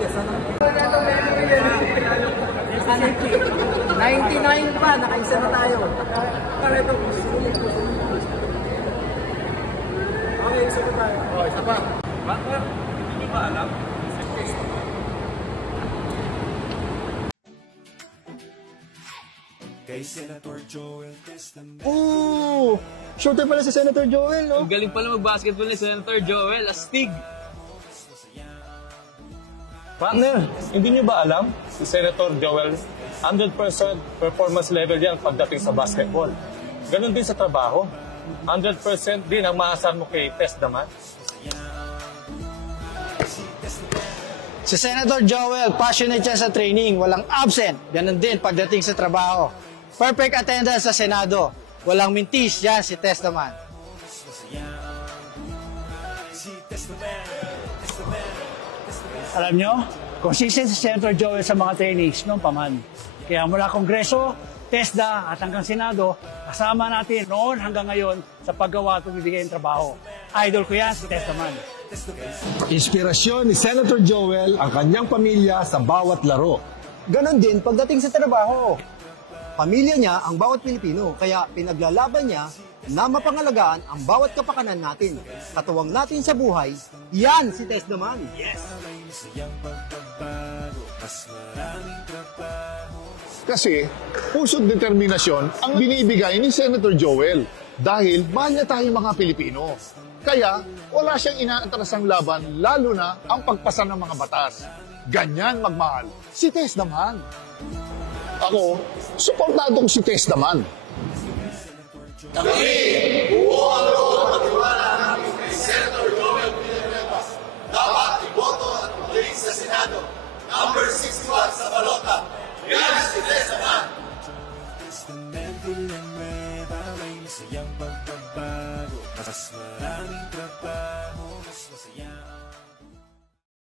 Yes, ano? 99 pa, nakaisa na tayo. Pareto. Okay, isa pa tayo. Oh, isa pa. Bakit? Hindi ba alam? Kay Senator Joel Testament. Ooh! Shooter pala si Senator Joel, no? Ang galing pala mag-basketball ni Senator Joel, astig! Partner, hindi niyo ba alam? Si Senator Joel, 100% performance level yan pagdating sa basketball. Ganon din sa trabaho. 100% din ang maasar mo kay Tess naman. Si Senator Joel, passionate siya sa training, walang absent. Ganon din pagdating sa trabaho. Perfect attendance sa Senado. Walang mintis, yan si Tess naman. Alam nyo, consistent si Senator Joel sa mga trainings noon pa man. Kaya mula Kongreso, TESDA at hanggang Senado, kasama natin noon hanggang ngayon sa paggawa at pumibigay ng trabaho. Idol ko yan, si Tess naman. Inspirasyon ni Senator Joel ang kanyang pamilya sa bawat laro. Ganon din pagdating sa trabaho. Pamilya niya ang bawat Pilipino, kaya pinaglalaban niya na mapangalagaan ang bawat kapakanan natin. Katuwang natin sa buhay, yan si Tess naman. Yes! Kasi puso't determinasyon ang binibigay ni Senator Joel dahil mahal niya tayong mga Pilipino. Kaya wala siyang inaatrasang laban, lalo na ang pagpasa ng mga batas. Ganyan magmahal si Tess naman. Ako, suportado ko si Tess naman. Kami, buo ang loob at pagtiwala namin kay Senator Joel Villanueva. Dapat iboto at muling sa Senado. Number 61 sa balota. Yan si Tess naman. Testamento ng Nueva, may masayang pagbabago. Mas maraming trabaho.